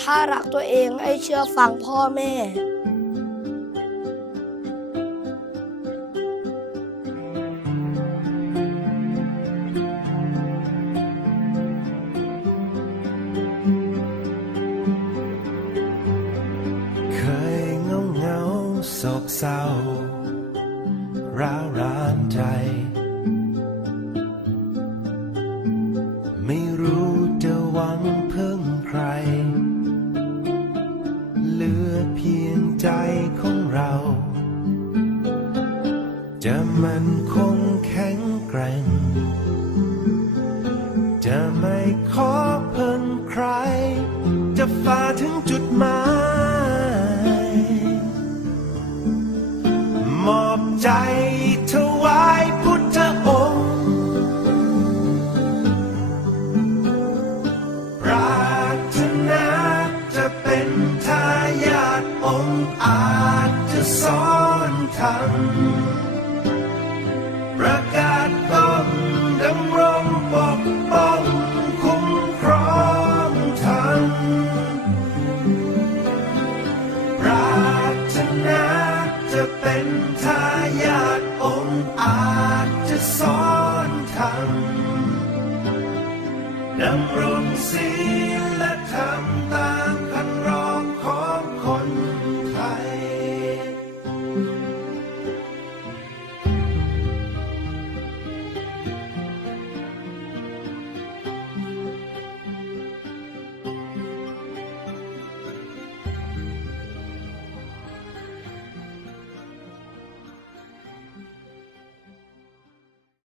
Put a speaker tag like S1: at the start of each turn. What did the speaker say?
S1: ถ้ารักตัวเองให้เชื่อฟังพ่อแม่
S2: เคยเงาเงาโศกเศร้า ร้าวรานใจ ไม่รู้จะหวัง ใจของเรา จะมันคงแข็งแกร่ง จะไม่ขอเพิ่งใคร จะฝ่าถึงจุดหมายมอบใจถวายพุทธองค์ปรารถนาจะเป็น องค์อาจจะสอนทำประกาศก้องดำรงปกป้องคุ้มครองทันปรารถนาจะเป็นทายาทองค์อาจจะสอนทำดำรงศีล